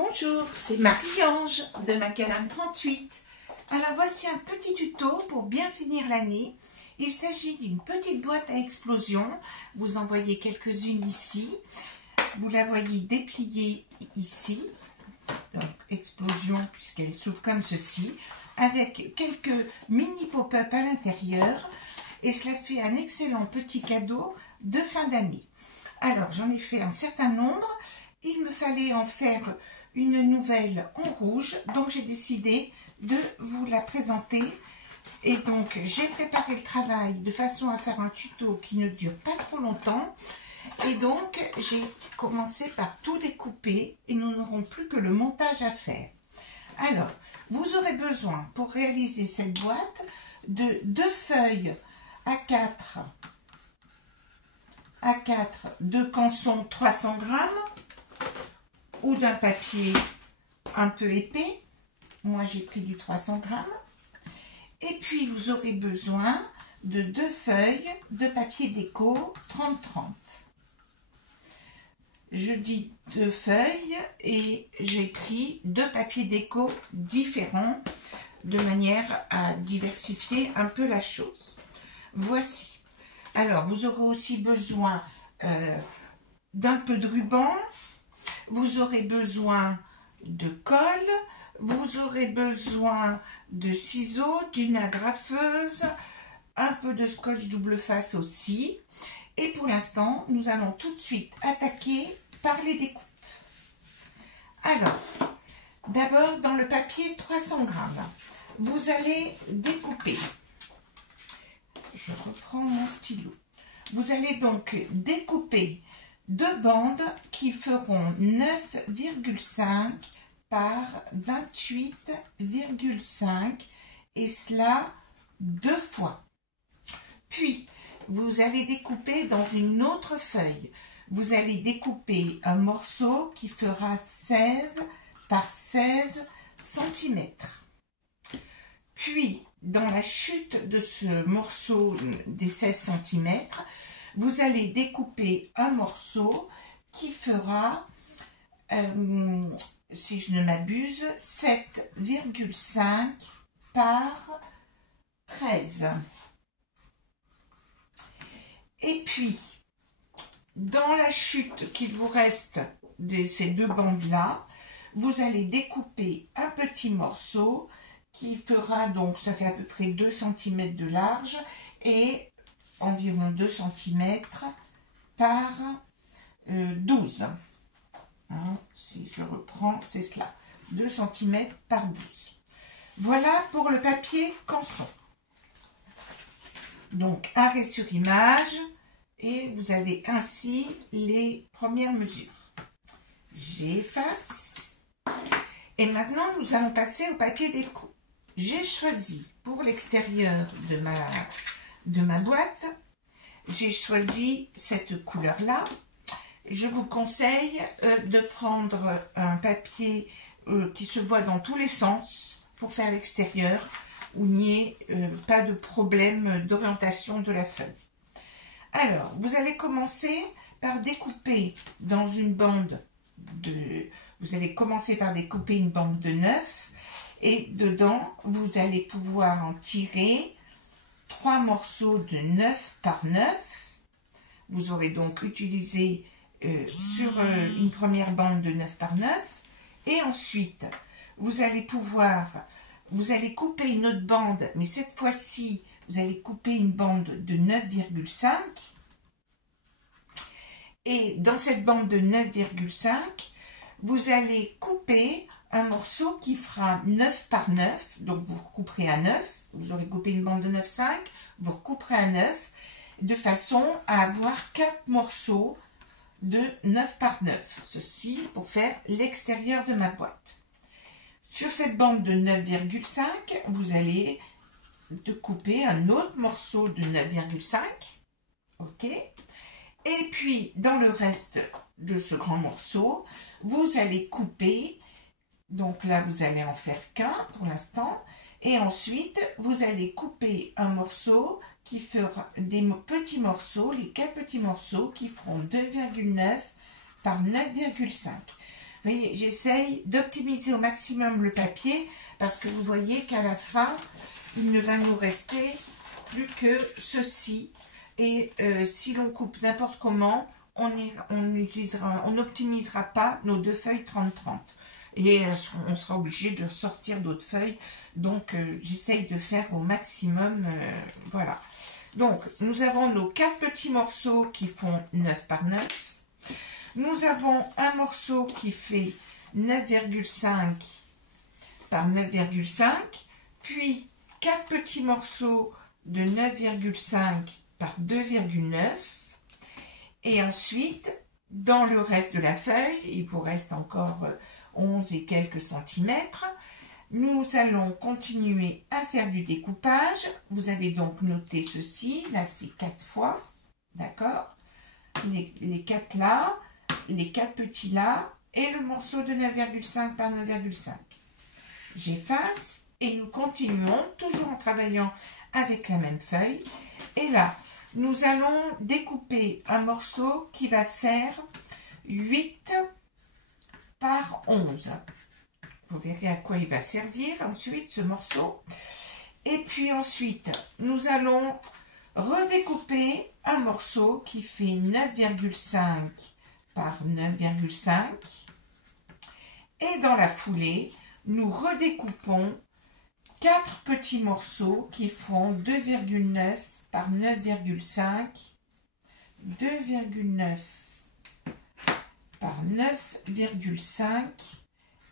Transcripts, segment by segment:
Bonjour, c'est Marie-Ange de Macadam 38. Alors voici un petit tuto pour bien finir l'année. Il s'agit d'une petite boîte à explosion. Vous en voyez quelques-unes ici. Vous la voyez dépliée ici. Donc explosion puisqu'elle s'ouvre comme ceci. Avec quelques mini pop-up à l'intérieur. Et cela fait un excellent petit cadeau de fin d'année. Alors j'en ai fait un certain nombre. Il me fallait en faire une nouvelle en rouge, donc j'ai décidé de vous la présenter. Et donc j'ai préparé le travail de façon à faire un tuto qui ne dure pas trop longtemps. Et donc j'ai commencé par tout découper et nous n'aurons plus que le montage à faire. Alors, vous aurez besoin pour réaliser cette boîte de 2 feuilles A4 de canson 300 grammes ou d'un papier un peu épais. Moi, j'ai pris du 300 grammes. Et puis, vous aurez besoin de 2 feuilles de papier déco 30-30. Je dis 2 feuilles et j'ai pris 2 papiers déco différents de manière à diversifier un peu la chose. Voici. Alors, vous aurez aussi besoin d'un peu de ruban. Vous aurez besoin de colle, vous aurez besoin de ciseaux, d'une agrafeuse, un peu de scotch double face aussi. Et pour l'instant, nous allons tout de suite attaquer par les découpes. Alors, d'abord dans le papier 300 grammes, vous allez découper. Je reprends mon stylo. Vous allez donc découper 2 bandes qui feront 9,5 par 28,5 et cela 2 fois. Puis, vous allez découper dans une autre feuille. Vous allez découper un morceau qui fera 16 par 16 cm. Puis, dans la chute de ce morceau des 16 cm, vous allez découper un morceau qui fera, si je ne m'abuse, 7,5 par 13. Et puis, dans la chute qu'il vous reste de ces 2 bandes-là, vous allez découper un petit morceau qui fera, donc ça fait à peu près 2 cm de large et environ 2 cm par 12. Hein, si je reprends, c'est cela. 2 cm par 12. Voilà pour le papier canson. Donc, arrêt sur image et vous avez ainsi les premières mesures. J'efface. Et maintenant, nous allons passer au papier déco. J'ai choisi pour l'extérieur de ma boîte, j'ai choisi cette couleur-là. Je vous conseille de prendre un papier qui se voit dans tous les sens pour faire l'extérieur, où il n'y ait pas de problème d'orientation de la feuille. Alors, vous allez commencer par découper dans une bande de... Vous allez commencer par découper une bande de 9 et dedans, vous allez pouvoir en tirer 3 morceaux de 9 par 9. Vous aurez donc utilisé sur une première bande de 9 par 9. Et ensuite, vous allez couper une autre bande, mais cette fois-ci, vous allez couper une bande de 9,5. Et dans cette bande de 9,5, vous allez couper un morceau qui fera 9 par 9. Donc, vous recouperez à 9. Vous aurez coupé une bande de 9,5. Vous recouperez à 9 de façon à avoir 4 morceaux de 9 par 9. Ceci pour faire l'extérieur de ma boîte. Sur cette bande de 9,5, vous allez couper un autre morceau de 9,5. OK. Et puis, dans le reste de ce grand morceau, vous allez couper. Donc là, vous allez en faire qu'un pour l'instant. Et ensuite, vous allez couper un morceau qui fera des petits morceaux, les 4 petits morceaux qui feront 2,9 par 9,5. Vous voyez, j'essaye d'optimiser au maximum le papier parce que vous voyez qu'à la fin, il ne va nous rester plus que ceci. Et si l'on coupe n'importe comment, on n'optimisera pas nos deux feuilles 30-30. Et on sera obligé de sortir d'autres feuilles. Donc, j'essaye de faire au maximum. Voilà. Donc, nous avons nos 4 petits morceaux qui font 9 par 9. Nous avons un morceau qui fait 9,5 par 9,5. Puis, 4 petits morceaux de 9,5 par 2,9. Et ensuite, dans le reste de la feuille, il vous reste encore 11 et quelques centimètres. Nous allons continuer à faire du découpage. Vous avez donc noté ceci. Là, c'est 4 fois. D'accord? Les 4 là, les 4 petits là, et le morceau de 9,5 par 9,5. J'efface et nous continuons, toujours en travaillant avec la même feuille. Et là, nous allons découper un morceau qui va faire 8 par 11. Vous verrez à quoi il va servir ensuite ce morceau. Et puis ensuite, nous allons redécouper un morceau qui fait 9,5 par 9,5. Et dans la foulée, nous redécoupons 4 petits morceaux qui font 2,9 par 9,5. 2,9 par 9,5.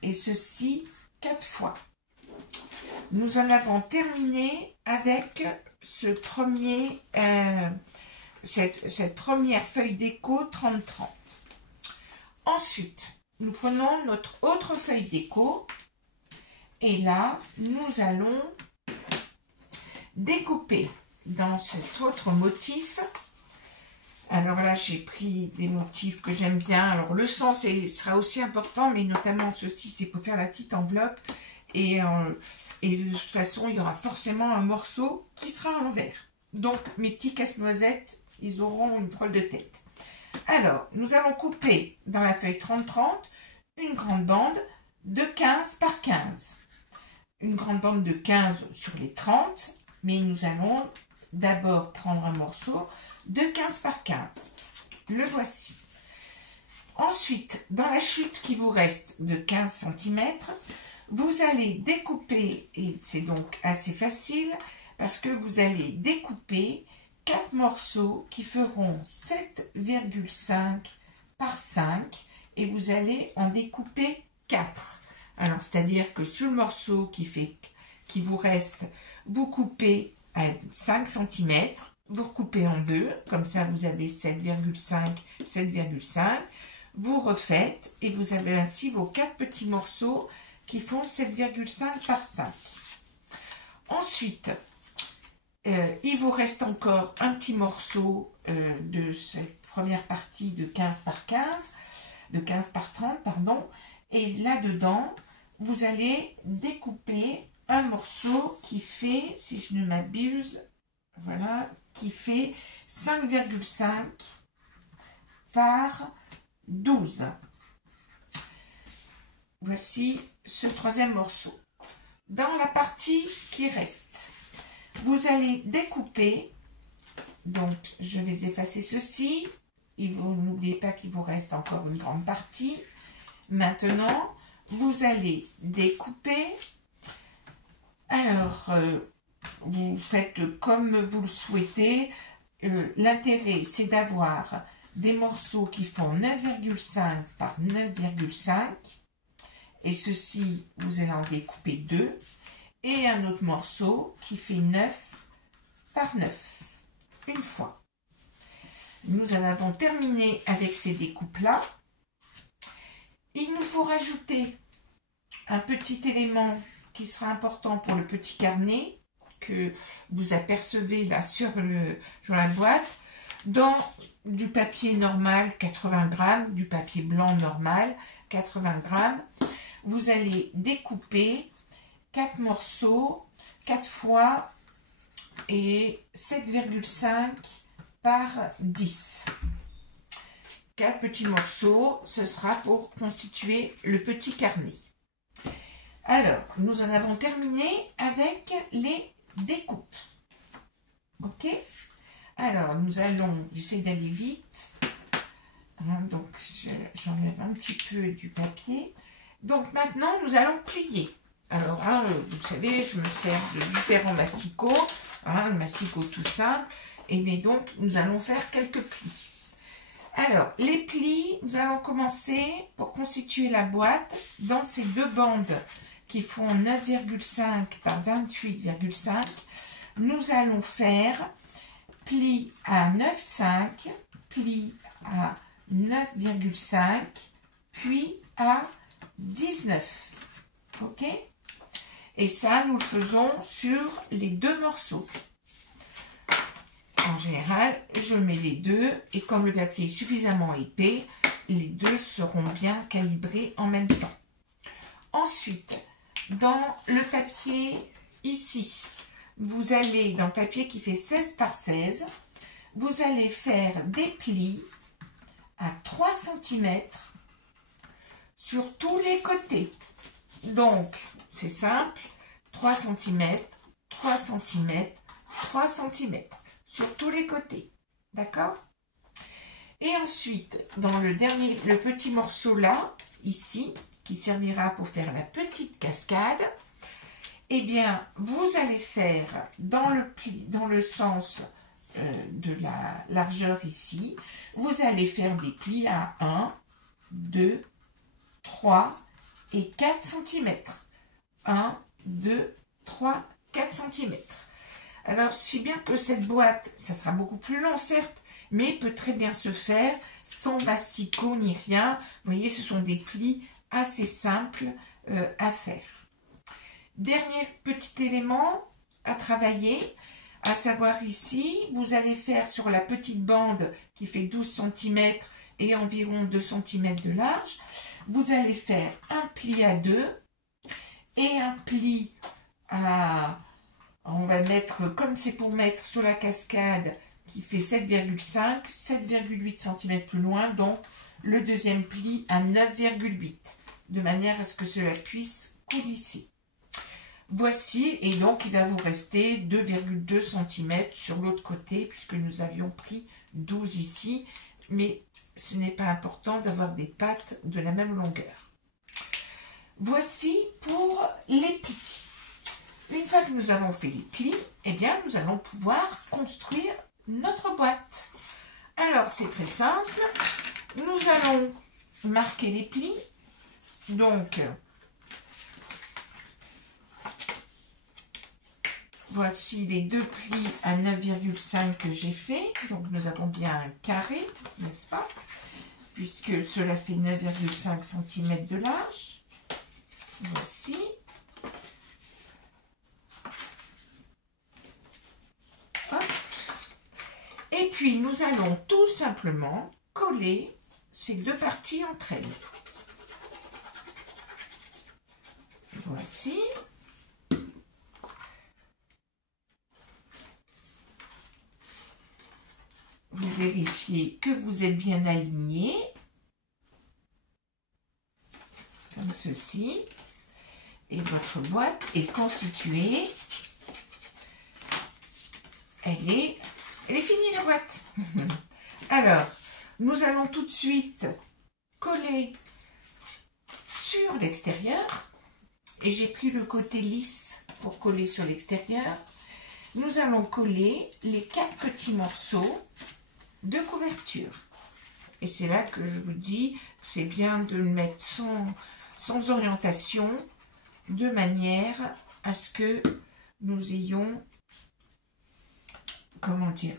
Et ceci 4 fois. Nous en avons terminé avec cette première feuille déco 30-30. Ensuite, nous prenons notre autre feuille déco et là, nous allons découper dans cet autre motif. Alors là, j'ai pris des motifs que j'aime bien. Alors le sens sera aussi important, mais notamment ceci, c'est pour faire la petite enveloppe. Et de toute façon, il y aura forcément un morceau qui sera à l'envers. Donc, mes petits casse-noisettes, ils auront une drôle de tête. Alors, nous allons couper dans la feuille 30-30 une grande bande de 15 par 15. Une grande bande de 15 sur les 30, mais nous allons d'abord prendre un morceau de 15 par 15. Le voici. Ensuite, dans la chute qui vous reste de 15 cm, vous allez découper, et c'est donc assez facile, parce que vous allez découper 4 morceaux qui feront 7,5 par 5, et vous allez en découper 4. Alors, c'est-à-dire que sur le morceau qui vous reste, vous coupez à 5 cm, vous recoupez en deux, comme ça vous avez 7,5, 7,5, vous refaites et vous avez ainsi vos 4 petits morceaux qui font 7,5 par 5. Ensuite, il vous reste encore un petit morceau de cette première partie de 15 par 15, de 15 par 30, pardon, et là-dedans, vous allez découper un morceau qui fait, si je ne m'abuse, voilà, qui fait 5,5 par 12. Voici ce troisième morceau. Dans la partie qui reste, vous allez découper, donc je vais effacer ceci, n'oubliez pas qu'il vous reste encore une grande partie. Maintenant, vous allez découper. Alors, vous faites comme vous le souhaitez. L'intérêt, c'est d'avoir des morceaux qui font 9,5 par 9,5. Et ceci, vous allez en découper 2. Et un autre morceau qui fait 9 par 9. Une fois. Nous en avons terminé avec ces découpes-là. Il nous faut rajouter un petit élément qui sera important pour le petit carnet que vous apercevez là sur la boîte. Dans du papier normal, 80 grammes, du papier blanc normal, 80 grammes, vous allez découper 4 morceaux, 4 fois et 7,5 par 10. 4 petits morceaux, ce sera pour constituer le petit carnet. Alors, nous en avons terminé avec les découpes. Ok? Alors, nous allons, j'essaie d'aller vite. Donc, j'enlève un petit peu du papier. Donc, maintenant, nous allons plier. Alors, vous savez, je me sers de différents massicots. Un massicot tout simple. Et bien donc, nous allons faire quelques plis. Alors, les plis, nous allons commencer pour constituer la boîte dans ces deux bandes qui font 9,5 par 28,5. Nous allons faire pli à 9,5, pli à 9,5, puis à 19. Ok? Et ça, nous le faisons sur les deux morceaux. En général, je mets les deux et comme le papier est suffisamment épais, les deux seront bien calibrés en même temps. Ensuite, dans le papier ici, vous allez, dans le papier qui fait 16 par 16, vous allez faire des plis à 3 cm sur tous les côtés. Donc, c'est simple, 3 cm, 3 cm, 3 cm. Sur tous les côtés, d'accord? Et ensuite, dans le petit morceau là, ici, qui servira pour faire la petite cascade, eh bien, vous allez faire dans le sens de la largeur ici, vous allez faire des plis à 1, 2, 3 et 4 cm. 1, 2, 3, 4 cm. Alors, si bien que cette boîte, ça sera beaucoup plus long, certes, mais peut très bien se faire sans massicot ni rien. Vous voyez, ce sont des plis assez simples à faire. Dernier petit élément à travailler, à savoir ici, vous allez faire sur la petite bande qui fait 12 cm et environ 2 cm de large, vous allez faire un pli à 2 et un pli à... On va mettre, comme c'est pour mettre sur la cascade, qui fait 7,5, 7,8 cm plus loin, donc le deuxième pli à 9,8, de manière à ce que cela puisse coulisser. Voici, et donc il va vous rester 2,2 cm sur l'autre côté, puisque nous avions pris 12 ici, mais ce n'est pas important d'avoir des pattes de la même longueur. Voici pour les plis. Une fois que nous avons fait les plis, eh bien, nous allons pouvoir construire notre boîte. Alors, c'est très simple. Nous allons marquer les plis. Donc, voici les deux plis à 9,5 que j'ai fait. Donc, nous avons bien un carré, n'est-ce pas? Puisque cela fait 9,5 cm de large. Voici. Et puis, nous allons tout simplement coller ces deux parties entre elles. Voici. Vous vérifiez que vous êtes bien aligné, comme ceci. Et votre boîte est constituée. Elle est finie la boîte. Alors, nous allons tout de suite coller sur l'extérieur. Et j'ai pris le côté lisse pour coller sur l'extérieur. Nous allons coller les 4 petits morceaux de couverture. Et c'est là que je vous dis, c'est bien de le mettre sans orientation, de manière à ce que nous ayons, comment dire,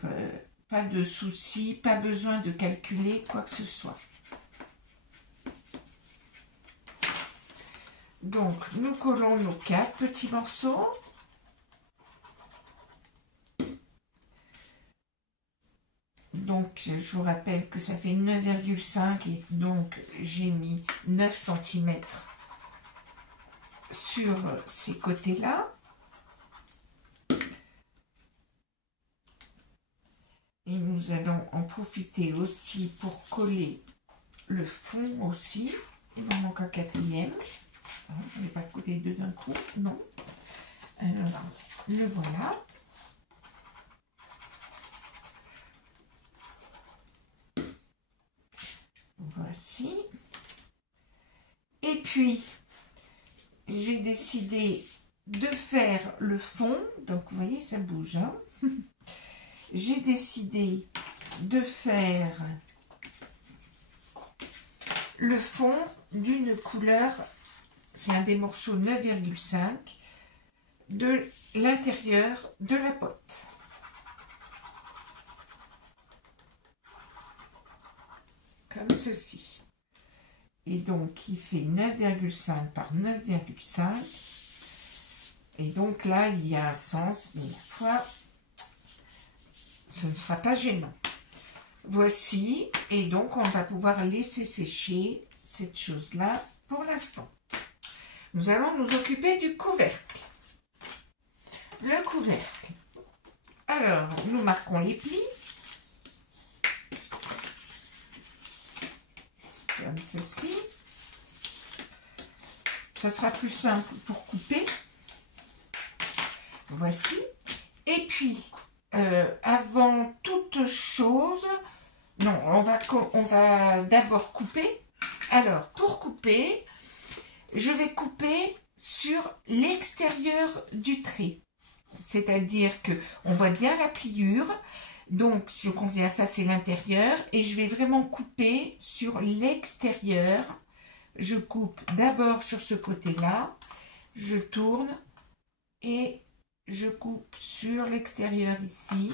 pas de soucis, pas besoin de calculer quoi que ce soit. Donc, nous collons nos 4 petits morceaux. Donc, je vous rappelle que ça fait 9,5 et donc j'ai mis 9 cm sur ces côtés-là. Et nous nous allons en profiter aussi pour coller le fond aussi. Il m'en manque un quatrième. Je ne vais pas coller les deux d'un coup, non. Alors, le voilà. Voici. Et puis, j'ai décidé de faire le fond. Donc, vous voyez, ça bouge. Hein. J'ai décidé de faire le fond d'une couleur, c'est un des morceaux 9,5 de l'intérieur de la botte. Comme ceci. Et donc, il fait 9,5 par 9,5. Et donc là, il y a un sens, mais la fois, ce ne sera pas gênant. Voici, et donc on va pouvoir laisser sécher cette chose-là pour l'instant. Nous allons nous occuper du couvercle. Le couvercle. Alors, nous marquons les plis. Comme ceci. Ça sera plus simple pour couper. Voici. Et puis, avant toute chose, non, on va d'abord couper. Alors, pour couper, je vais couper sur l'extérieur du trait. C'est-à-dire que on voit bien la pliure. Donc, je considère ça, c'est l'intérieur. Et je vais vraiment couper sur l'extérieur. Je coupe d'abord sur ce côté-là. Je tourne et je coupe sur l'extérieur ici.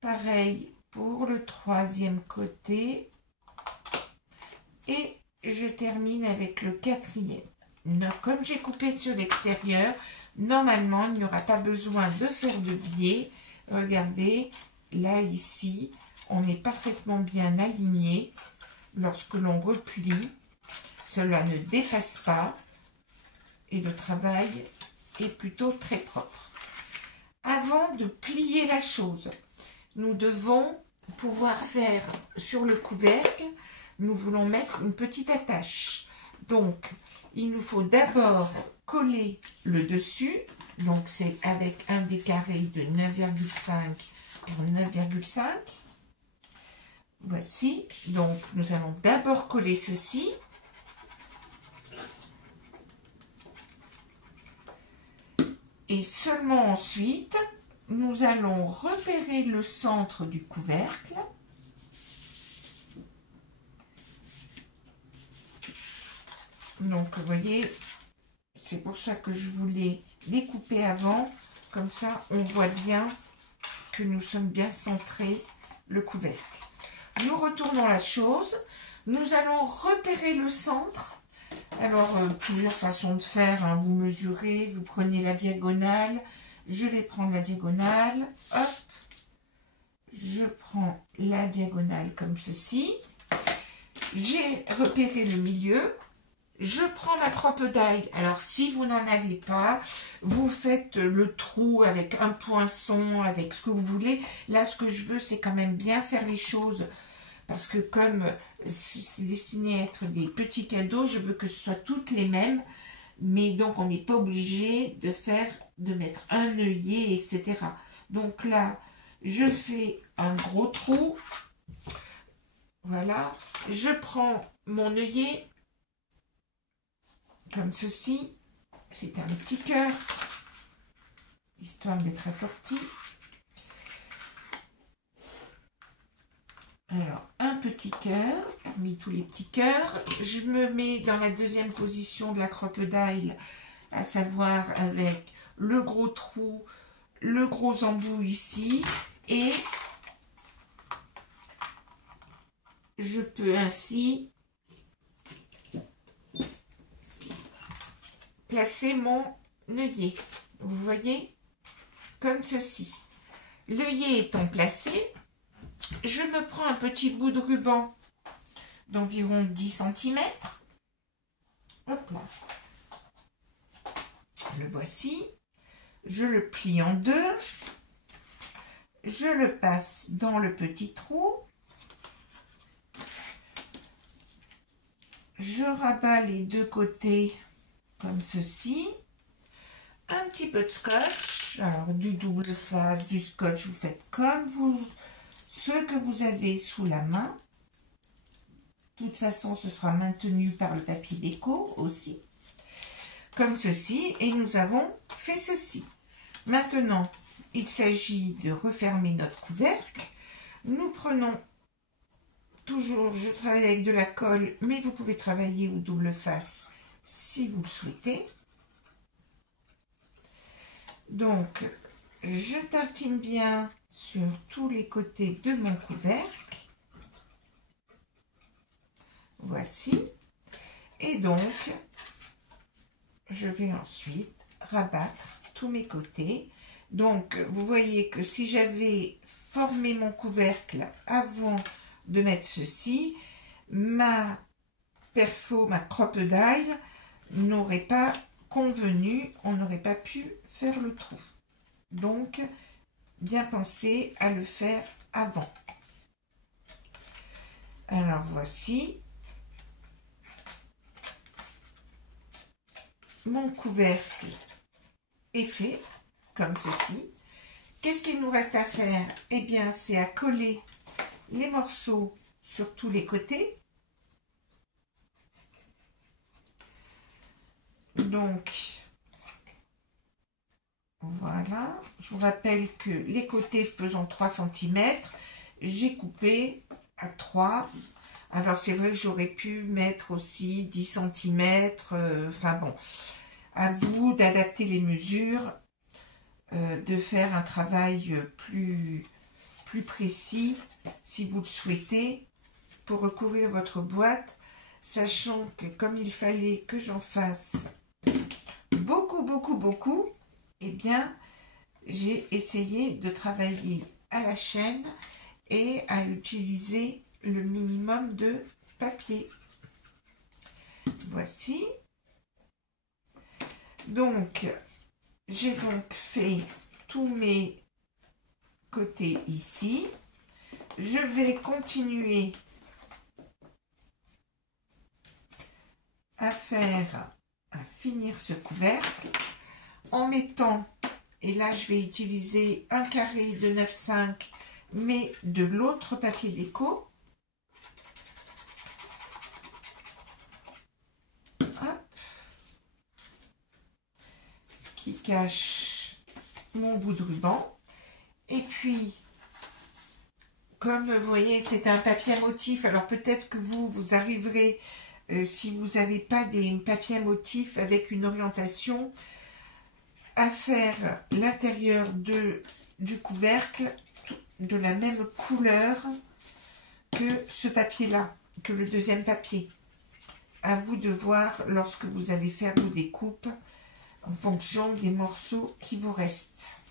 Pareil pour le troisième côté. Et je termine avec le quatrième. Comme j'ai coupé sur l'extérieur, normalement, il n'y aura pas besoin de faire de biais. Regardez, là, ici, on est parfaitement bien aligné. Lorsque l'on replie, cela ne dépasse pas. Et le travail est plutôt très propre. Avant de plier la chose, nous devons pouvoir faire sur le couvercle, nous voulons mettre une petite attache. Donc, il nous faut d'abord coller le dessus. Donc, c'est avec un des carrés de 9,5 par 9,5. Voici. Donc, nous allons d'abord coller ceci. Et seulement ensuite, nous allons repérer le centre du couvercle. Donc, vous voyez, c'est pour ça que je voulais les couper avant. Comme ça, on voit bien que nous sommes bien centrés le couvercle. Nous retournons la chose. Nous allons repérer le centre. Alors, plusieurs façons de faire. Hein. Vous mesurez, vous prenez la diagonale. Je vais prendre la diagonale. Hop. Je prends la diagonale comme ceci. J'ai repéré le milieu. Je prends ma crocodile. Alors, si vous n'en avez pas, vous faites le trou avec un poinçon, avec ce que vous voulez. Là, ce que je veux, c'est quand même bien faire les choses. Parce que comme c'est destiné à être des petits cadeaux, je veux que ce soit toutes les mêmes. Mais donc, on n'est pas obligé de mettre un œillet, etc. Donc là, je fais un gros trou. Voilà. Je prends mon œillet. Comme ceci, c'est un petit cœur, histoire d'être assorti. Alors, un petit cœur, parmi tous les petits cœurs. Je me mets dans la deuxième position de la crocodile, à savoir avec le gros trou, le gros embout ici, et je peux ainsi placer mon œillet. Vous voyez, comme ceci. L'œillet étant placé, je me prends un petit bout de ruban d'environ 10 cm. Hop là. Le voici. Je le plie en deux. je le passe dans le petit trou. Je rabats les deux côtés comme ceci. Un petit peu de scotch, alors du double face, du scotch, vous faites comme ce que vous avez sous la main. De toute façon, ce sera maintenu par le papier déco aussi, comme ceci. Et nous avons fait ceci. Maintenant, il s'agit de refermer notre couvercle. Nous prenons toujours, je travaille avec de la colle, mais vous pouvez travailler au double face si vous le souhaitez. Donc, je tartine bien sur tous les côtés de mon couvercle. Voici. Et donc, je vais ensuite rabattre tous mes côtés. Donc, vous voyez que si j'avais formé mon couvercle avant de mettre ceci, ma perfo, ma crocodile n'aurait pas convenu, on n'aurait pas pu faire le trou. Donc, bien penser à le faire avant. Alors, voici mon couvercle est fait, comme ceci. Qu'est-ce qu'il nous reste à faire? Eh bien, c'est à coller les morceaux sur tous les côtés. Donc, voilà. Je vous rappelle que les côtés faisant 3 cm, j'ai coupé à 3. Alors, c'est vrai que j'aurais pu mettre aussi 10 cm. Enfin bon, à vous d'adapter les mesures, de faire un travail plus précis si vous le souhaitez pour recouvrir votre boîte, sachant que comme il fallait que j'en fasse beaucoup, eh bien j'ai essayé de travailler à la chaîne et à utiliser le minimum de papier. Voici. Donc j'ai donc fait tous mes côtés ici. Je vais continuer à finir ce couvercle en mettant, et là je vais utiliser un carré de 9,5 mais de l'autre papier déco. Hop. Qui cache mon bout de ruban. Et puis, comme vous voyez, c'est un papier à motif. Alors peut-être que vous arriverez, si vous n'avez pas des papiers à motif avec une orientation, à faire l'intérieur du couvercle de la même couleur que ce papier-là, que le deuxième papier. À vous de voir lorsque vous allez faire vos découpes en fonction des morceaux qui vous restent.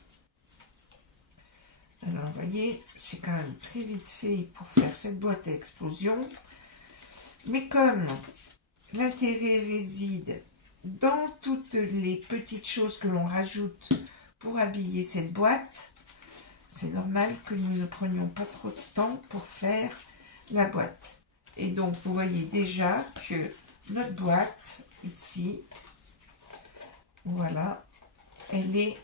Alors, vous voyez, c'est quand même très vite fait pour faire cette boîte à explosion. Mais comme l'intérêt réside dans toutes les petites choses que l'on rajoute pour habiller cette boîte, c'est normal que nous ne prenions pas trop de temps pour faire la boîte. Et donc, vous voyez déjà que notre boîte, ici, voilà, elle est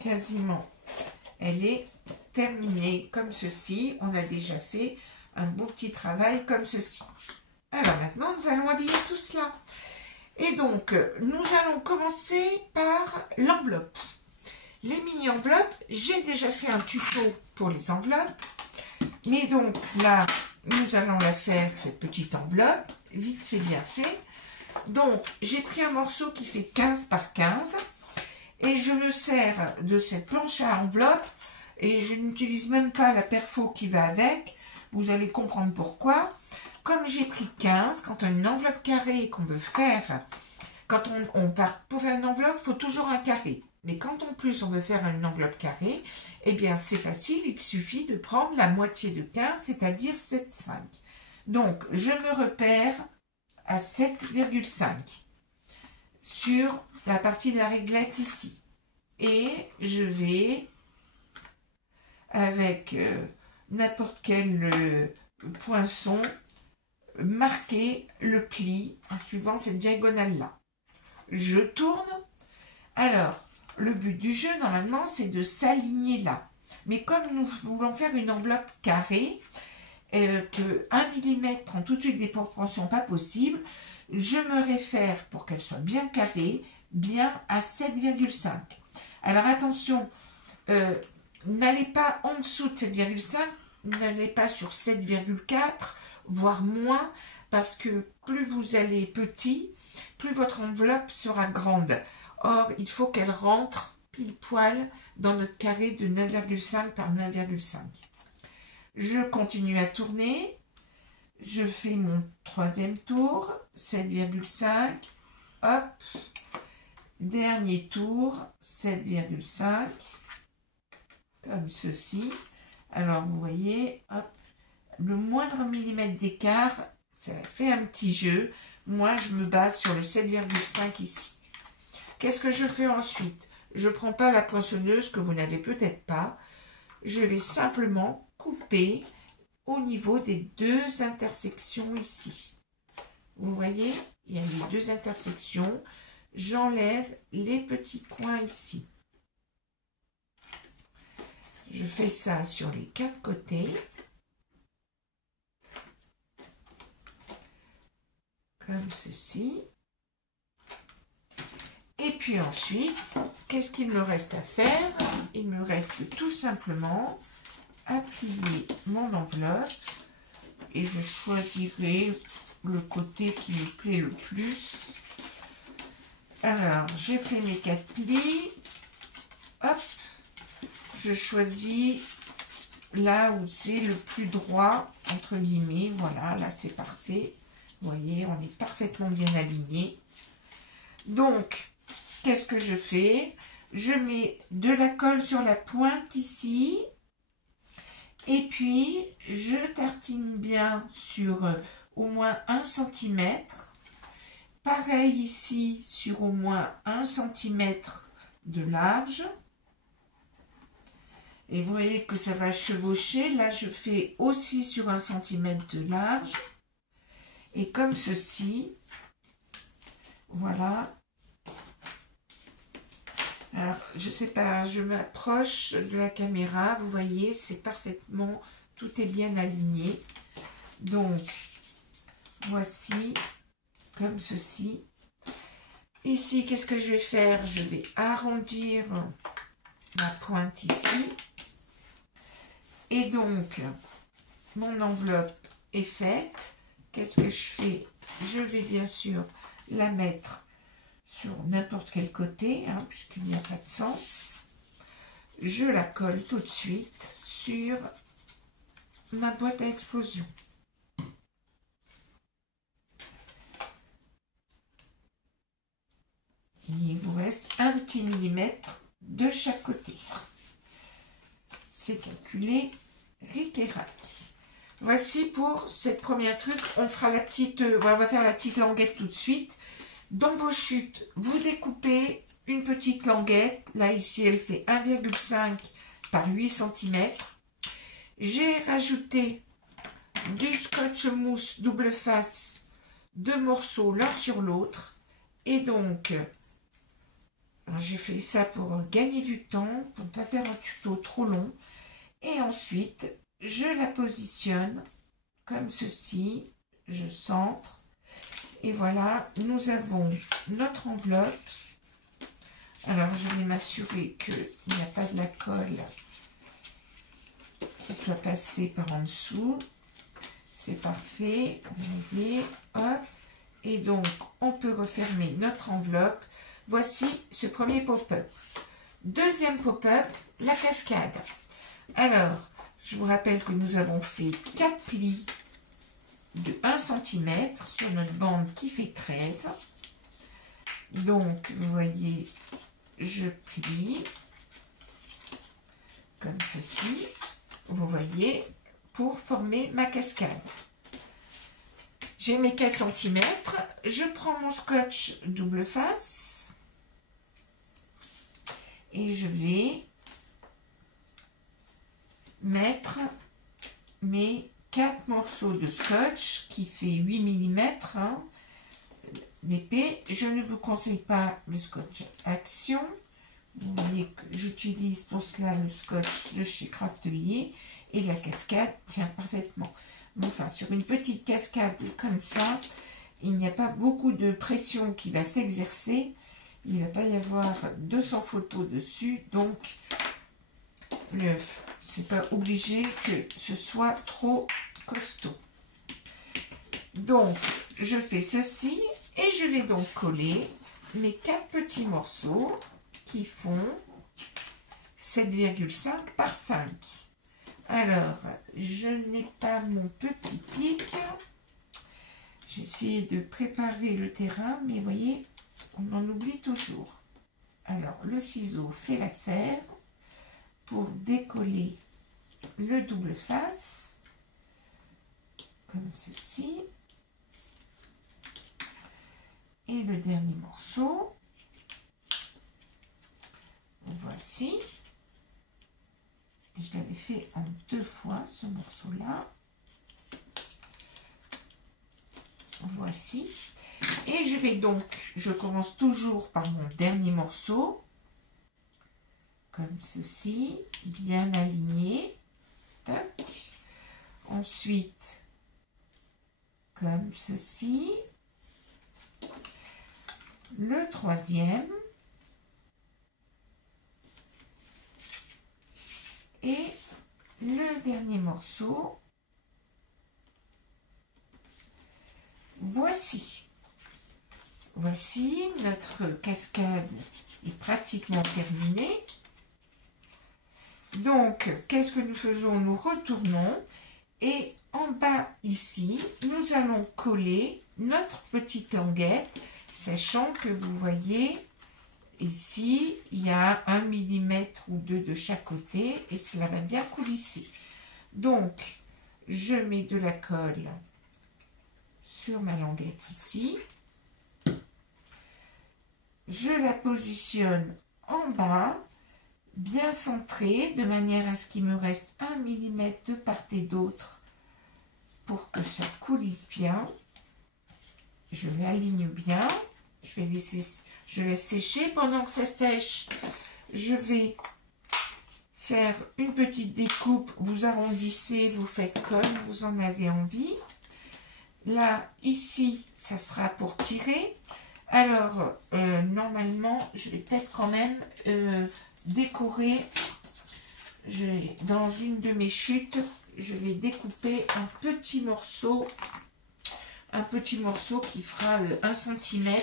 quasiment... Elle est terminée comme ceci. On a déjà fait un beau petit travail comme ceci. Alors maintenant, nous allons habiller tout cela. Et donc, nous allons commencer par l'enveloppe. Les mini-enveloppes, j'ai déjà fait un tuto pour les enveloppes. Mais donc là, nous allons la faire, cette petite enveloppe. Vite fait, bien fait. Donc, j'ai pris un morceau qui fait 15 par 15. Et je me sers de cette planche à enveloppe et je n'utilise même pas la perfo qui va avec. Vous allez comprendre pourquoi. Comme j'ai pris 15, quand on a une enveloppe carrée qu'on veut faire, quand on part pour faire une enveloppe, il faut toujours un carré. Mais quand en plus on veut faire une enveloppe carrée, eh bien c'est facile, il suffit de prendre la moitié de 15, c'est-à-dire 7,5. Donc je me repère à 7,5 sur la partie de la réglette ici. Et je vais avec n'importe quel poinçon, marquer le pli en suivant cette diagonale-là. Je tourne. Alors, le but du jeu, normalement, c'est de s'aligner là. Mais comme nous voulons faire une enveloppe carrée, que 1 mm prend tout de suite des proportions pas possibles, je me réfère, pour qu'elle soit bien carrée, bien à 7,5. Alors attention, n'allez pas en dessous de 7,5, n'allez pas sur 7,4, voire moins, parce que plus vous allez petit, plus votre enveloppe sera grande. Or, il faut qu'elle rentre pile poil dans notre carré de 9,5 par 9,5. Je continue à tourner. Je fais mon troisième tour, 7,5. Hop. Dernier tour, 7,5. Comme ceci. Alors, vous voyez, hop, le moindre millimètre d'écart, ça fait un petit jeu. Moi, je me base sur le 7,5 ici. Qu'est-ce que je fais ensuite? Je ne prends pas la poinçonneuse que vous n'avez peut-être pas. Je vais simplement couper au niveau des deux intersections ici. Vous voyez, il y a les deux intersections. J'enlève les petits coins ici. Je fais ça sur les 4 côtés. Comme ceci. Et puis ensuite, qu'est-ce qu'il me reste à faire? Il me reste tout simplement à plier mon enveloppe et je choisirai le côté qui me plaît le plus. Alors, j'ai fait mes 4 plis. Hop, je choisis là où c'est le plus droit, entre guillemets. Voilà, là c'est parfait. Vous voyez, on est parfaitement bien aligné. Donc, qu'est-ce que je fais? Je mets de la colle sur la pointe ici. Et puis, je tartine bien sur au moins 1 cm. Pareil ici, sur au moins 1 cm de large. Et vous voyez que ça va chevaucher. Là, je fais aussi sur 1 cm de large. Et comme ceci. Voilà. Alors, je sais pas, je m'approche de la caméra. Vous voyez, c'est parfaitement, tout est bien aligné. Donc, voici, comme ceci. Ici, qu'est-ce que je vais faire? Je vais arrondir ma pointe ici. Et donc, mon enveloppe est faite. Qu'est-ce que je fais? Je vais bien sûr la mettre sur n'importe quel côté, hein, puisqu'il n'y a pas de sens. Je la colle tout de suite sur ma boîte à explosion. Il vous reste un petit millimètre de chaque côté. C'est calculé ric et rac. Voici pour cette première truc. On fera la petite, on va faire la petite languette tout de suite. Dans vos chutes, vous découpez une petite languette. Là, ici, elle fait 1,5 par 8 cm. J'ai rajouté du scotch mousse double face, 2 morceaux l'un sur l'autre. Et donc, j'ai fait ça pour gagner du temps, pour ne pas faire un tuto trop long. Et ensuite, je la positionne comme ceci. Je centre. Et voilà, nous avons notre enveloppe. Alors, je vais m'assurer qu'il n'y a pas de la colle qui soit passée par en dessous. C'est parfait. Vous voyez, hop. Et donc, on peut refermer notre enveloppe. Voici ce premier pop-up. Deuxième pop-up, la cascade. Alors, je vous rappelle que nous avons fait 4 plis de 1 cm sur notre bande qui fait 13. Donc, vous voyez, je plie comme ceci, vous voyez, pour former ma cascade. J'ai mes 4 cm, je prends mon scotch double face et je vais mettre mes 4 morceaux de scotch qui fait 8 mm hein, d'épais. Je ne vous conseille pas le scotch Action. Vous voyez que j'utilise pour cela le scotch de chez Craftelier et la cascade tient parfaitement. Enfin, sur une petite cascade comme ça, il n'y a pas beaucoup de pression qui va s'exercer. Il ne va pas y avoir 200 photos dessus, donc c'est pas obligé que ce soit trop costaud. Donc, je fais ceci et je vais donc coller mes 4 petits morceaux qui font 7,5 par 5. Alors, je n'ai pas mon petit pic. J'ai essayé de préparer le terrain, mais vous voyez, on en oublie toujours. Alors, le ciseau fait l'affaire pour décoller le double face, comme ceci. Et le dernier morceau, voici. Je l'avais fait en 2 fois, ce morceau-là. Voici. Et je vais donc, je commence toujours par mon dernier morceau, comme ceci, bien aligné. Tac. Ensuite, comme ceci. Le troisième. Et le dernier morceau. Voici. Voici, notre cascade est pratiquement terminée. Donc, qu'est-ce que nous faisons? Nous retournons et en bas ici, nous allons coller notre petite languette, sachant que vous voyez, ici, il y a 1 mm ou 2 de chaque côté et cela va bien coulisser. Donc, je mets de la colle sur ma languette ici. Je la positionne en bas, bien centrée, de manière à ce qu'il me reste 1 mm de part et d'autre pour que ça coulisse bien. Je l'aligne bien. Je laisse sécher. Pendant que ça sèche, je vais faire une petite découpe. Vous arrondissez, vous faites comme vous en avez envie. Là, ici, ça sera pour tirer. Alors, normalement, je vais peut-être quand même décorer. Dans une de mes chutes, je vais découper un petit morceau qui fera 1 cm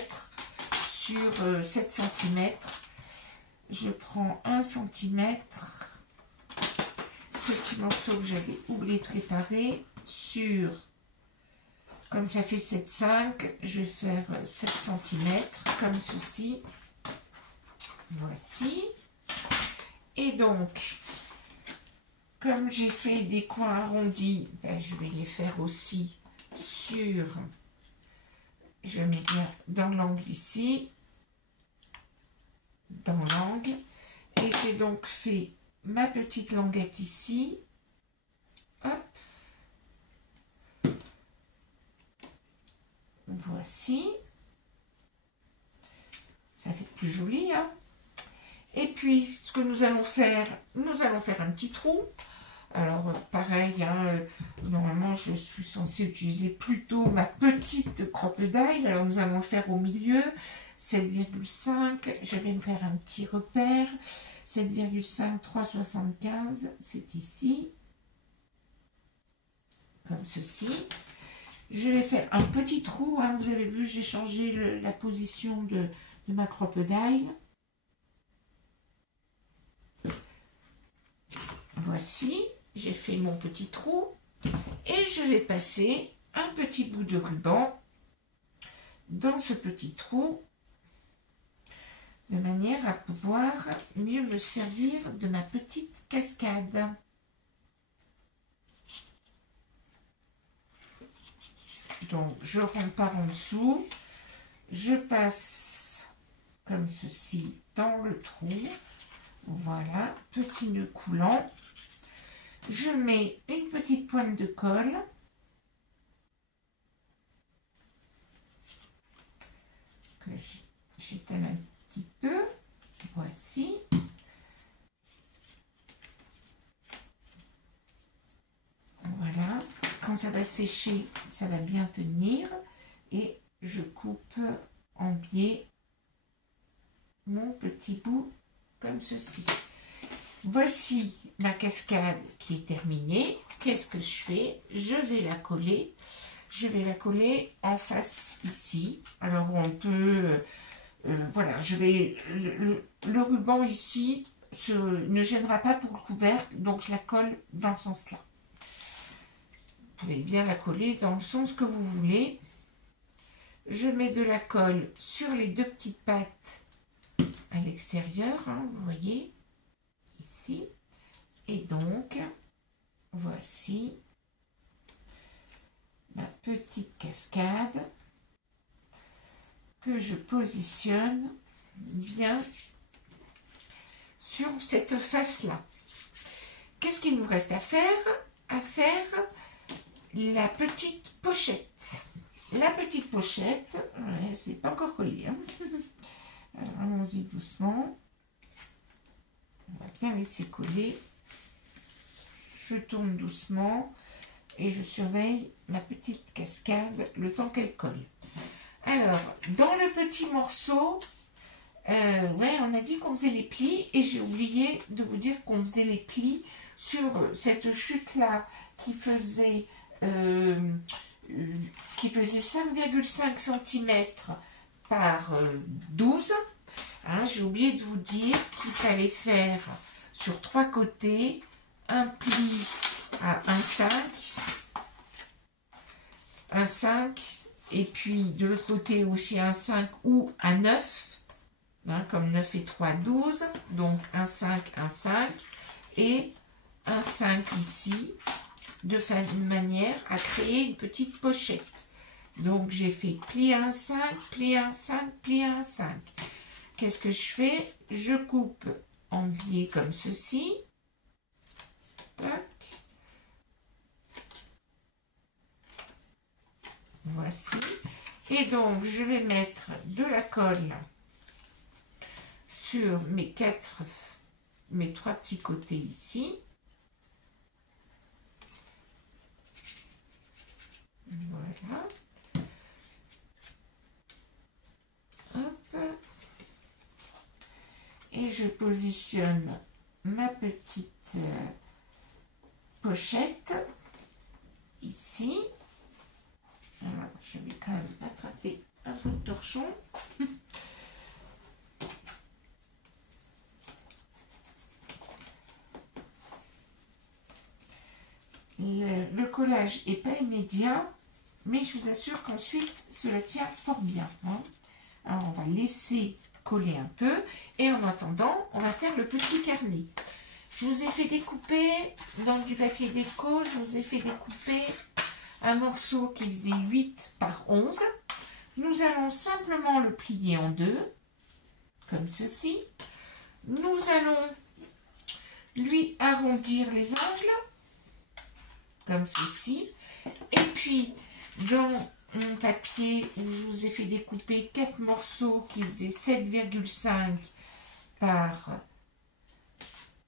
sur 7 cm. Je prends 1 cm, petit morceau que j'avais oublié de préparer, sur, comme ça fait 7,5, je vais faire 7 cm, comme ceci. Voici. Et donc, comme j'ai fait des coins arrondis, ben, je vais les faire aussi sur, je mets bien dans l'angle ici, dans l'angle, et j'ai donc fait ma petite languette ici, hop, voici, ça fait plus joli, hein. Et puis, ce que nous allons faire un petit trou. Alors, pareil, hein, normalement, je suis censée utiliser plutôt ma petite crocodile. Alors, nous allons le faire au milieu, 7,5. Je vais me faire un petit repère. 7,5, 3,75, c'est ici. Comme ceci. Je vais faire un petit trou. Hein, vous avez vu, j'ai changé la position de ma crocodile. Voici, j'ai fait mon petit trou et je vais passer un petit bout de ruban dans ce petit trou de manière à pouvoir mieux me servir de ma petite cascade. Donc, je repars en dessous, je passe comme ceci dans le trou. Voilà, petit nœud coulant. je mets une petite pointe de colle. Que j'étale un petit peu. Voici. Voilà. Quand ça va sécher, ça va bien tenir. Et je coupe en biais mon petit bout comme ceci. Voici ma cascade qui est terminée. Qu'est-ce que je fais? Je vais la coller. Je vais la coller en face ici. Alors on peut... voilà, je vais... Le ruban ici ne gênera pas pour le couvercle, donc je la colle dans ce sens-là. Vous pouvez bien la coller dans le sens que vous voulez. Je mets de la colle sur les deux petites pattes à l'extérieur, hein, vous voyez, ici. Et donc, voici ma petite cascade que je positionne bien sur cette face-là. Qu'est-ce qu'il nous reste à faire? À faire la petite pochette. La petite pochette, ouais, c'est pas encore collé. Hein. Allons-y doucement. On va bien laisser coller. Je tourne doucement et je surveille ma petite cascade le temps qu'elle colle. Alors, dans le petit morceau, ouais, on a dit qu'on faisait les plis et j'ai oublié de vous dire qu'on faisait les plis sur cette chute-là qui faisait 5,5 cm par 12. Hein, j'ai oublié de vous dire qu'il fallait faire sur 3 côtés un pli à 1,5 et puis de l'autre côté aussi un 5 ou un 9, hein, comme 9 et 3, 12, donc un 5 et un 5 ici, de manière à créer une petite pochette. Donc j'ai fait pli à 1,5, pli à 1,5, pli à 1,5. Qu'est-ce que je fais? Je coupe en biais comme ceci. Tac. Voici. Et donc, je vais mettre de la colle sur mes 3 petits côtés ici. Voilà. Hop. Et je positionne ma petite pochette ici. Alors, je vais quand même attraper un peu de torchon. Le collage n'est pas immédiat, mais je vous assure qu'ensuite, cela tient fort bien. Hein. Alors, on va laisser coller un peu. Et en attendant, on va faire le petit carnet. Je vous ai fait découper dans du papier déco, je vous ai fait découper un morceau qui faisait 8 par 11. Nous allons simplement le plier en deux, comme ceci. Nous allons lui arrondir les angles, comme ceci. Et puis, dans mon papier où je vous ai fait découper 4 morceaux qui faisaient 7,5 par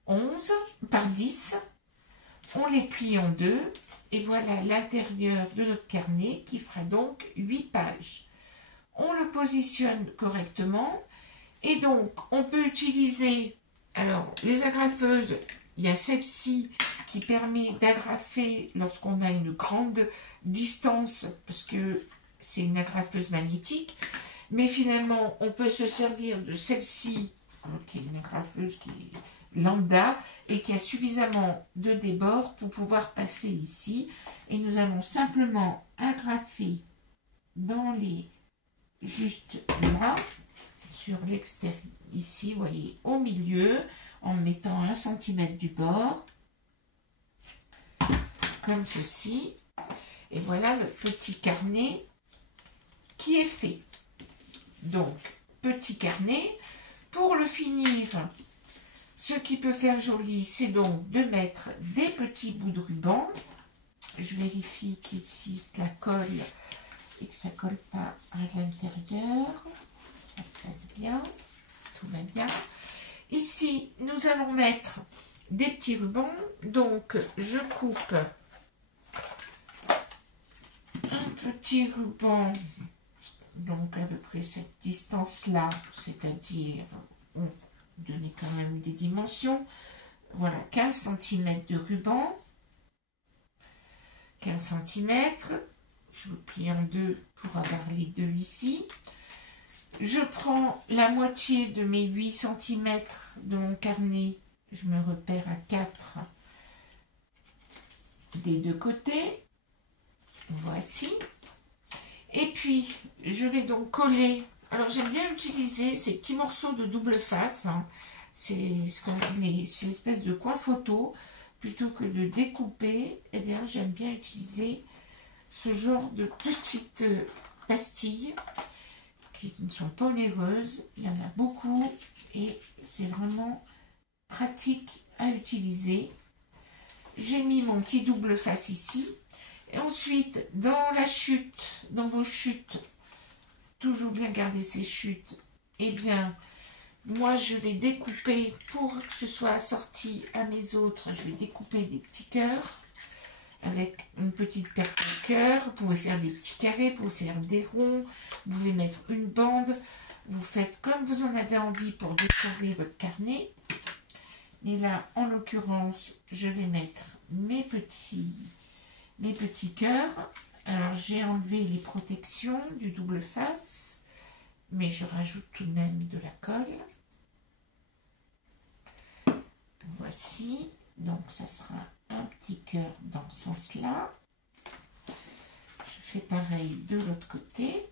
11, par 10, on les plie en deux. Et voilà l'intérieur de notre carnet qui fera donc 8 pages. On le positionne correctement. Et donc, on peut utiliser, alors, les agrafeuses, il y a celle-ci qui permet d'agrafer lorsqu'on a une grande distance, parce que c'est une agrafeuse magnétique. Mais finalement, on peut se servir de celle-ci, qui est une agrafeuse qui est lambda et qui a suffisamment de débord pour pouvoir passer ici. Et nous allons simplement agrafer dans les, juste là, sur l'extérieur, ici, vous voyez, au milieu, en mettant 1 cm du bord, comme ceci. Et voilà le petit carnet qui est fait. Donc, petit carnet. Pour le finir, Ce qui peut faire joli, c'est donc de mettre des petits bouts de ruban. Je vérifie qu'ici la colle et que ça ne colle pas à l'intérieur. Ça se passe bien, tout va bien. Ici, nous allons mettre des petits rubans. Donc, je coupe un petit ruban, donc à peu près cette distance-là, c'est-à-dire, on va donner quand même des dimensions. Voilà, 15 cm de ruban. 15 cm. Je vous plie en deux pour avoir les deux ici. Je prends la moitié de mes 8 cm de mon carnet. Je me repère à 4 des deux côtés. Voici. Et puis, je vais donc coller. Alors, j'aime bien utiliser ces petits morceaux de double face. Hein. C'est ce qu'on appelle ces espèces de coins photo. Plutôt que de découper, eh bien, j'aime bien utiliser ce genre de petites pastilles qui ne sont pas onéreuses. Il y en a beaucoup et c'est vraiment pratique à utiliser. J'ai mis mon petit double face ici. Et ensuite, dans la chute, dans vos chutes, toujours bien garder ces chutes, eh bien, moi, je vais découper, pour que ce soit assorti à mes autres, je vais découper des petits cœurs avec une petite paire de cœurs. Vous pouvez faire des petits carrés, vous pouvez faire des ronds, vous pouvez mettre une bande. Vous faites comme vous en avez envie pour décorer votre carnet. Mais là, en l'occurrence, je vais mettre mes petits cœurs. Alors, j'ai enlevé les protections du double face, mais je rajoute tout de même de la colle. Voici, donc ça sera un petit cœur dans ce sens-là. Je fais pareil de l'autre côté.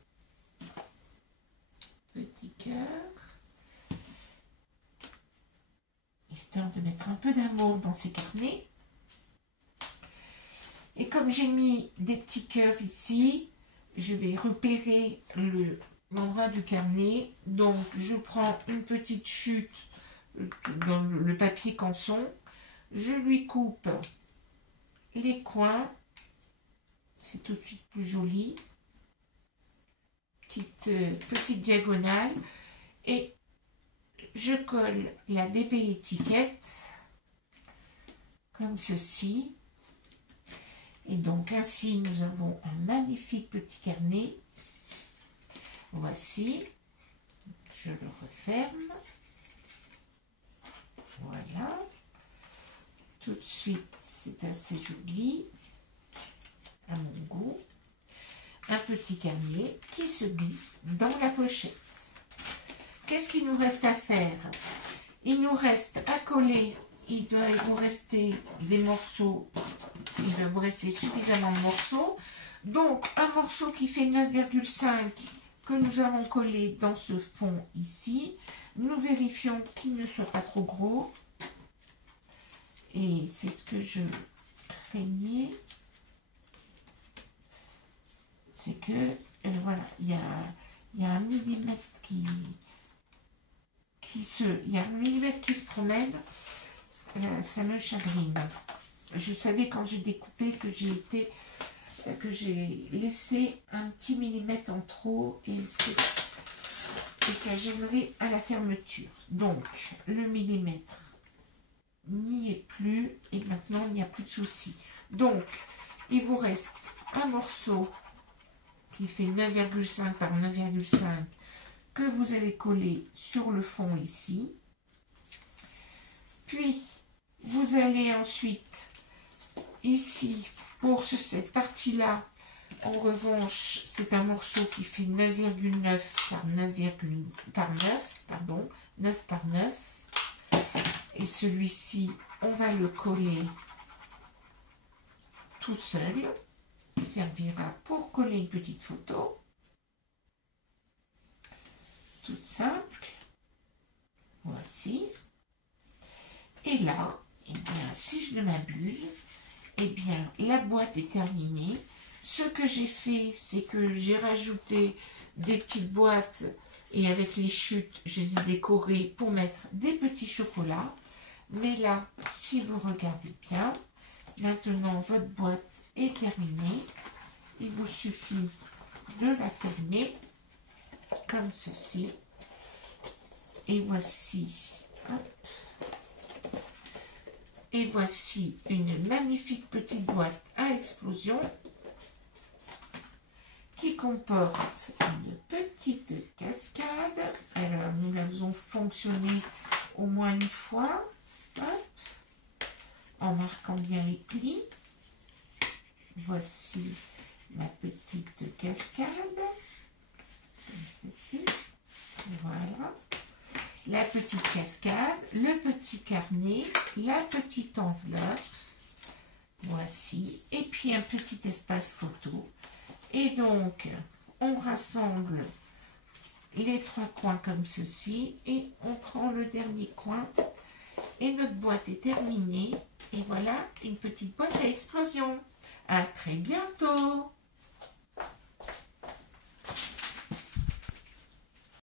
Petit cœur. Histoire de mettre un peu d'amour dans ces carnets. Et comme j'ai mis des petits cœurs ici, je vais repérer l'endroit du carnet. Donc, je prends une petite chute dans le papier canson. Je lui coupe les coins. C'est tout de suite plus joli. Petite diagonale. Et je colle la bébé étiquette comme ceci. Et donc ainsi, nous avons un magnifique petit carnet. Voici. Je le referme. Voilà. Tout de suite, c'est assez joli. À mon goût. Un petit carnet qui se glisse dans la pochette. Qu'est-ce qu'il nous reste à faire? Il nous reste à coller. Il doit vous rester des morceaux. Il va vous rester suffisamment de morceaux. Donc, un morceau qui fait 9,5 que nous avons collé dans ce fond ici. Nous vérifions qu'il ne soit pas trop gros. Et c'est ce que je craignais. C'est que, voilà, il y a un millimètre il y a un millimètre qui se promène. Ça me chagrine. Je savais quand j'ai découpé que j'ai laissé un petit millimètre en trop et ça gênerait à la fermeture. Donc, le millimètre n'y est plus et maintenant il n'y a plus de souci. Donc, il vous reste un morceau qui fait 9,5 par 9,5 que vous allez coller sur le fond ici. Puis, vous allez ensuite, ici, pour cette partie-là, en revanche, c'est un morceau qui fait 9,9 par 9 par 9. Et celui-ci, on va le coller tout seul. Il servira pour coller une petite photo. Toute simple. Voici. Et là, eh bien, si je ne m'abuse, eh bien, la boîte est terminée. Ce que j'ai fait, c'est que j'ai rajouté des petites boîtes et avec les chutes, je les ai décorées pour mettre des petits chocolats. Mais là, si vous regardez bien, maintenant votre boîte est terminée. Il vous suffit de la fermer comme ceci. Et voici, hop, et voici une magnifique petite boîte à explosion qui comporte une petite cascade. Alors, nous l'avons fonctionné au moins une fois, hop, en marquant bien les plis. Voici ma petite cascade, comme ceci. Voilà. La petite cascade, le petit carnet, la petite enveloppe. Voici. Et puis un petit espace photo. Et donc, on rassemble les 3 coins comme ceci. Et on prend le dernier coin. Et notre boîte est terminée. Et voilà une petite boîte à explosion. À très bientôt!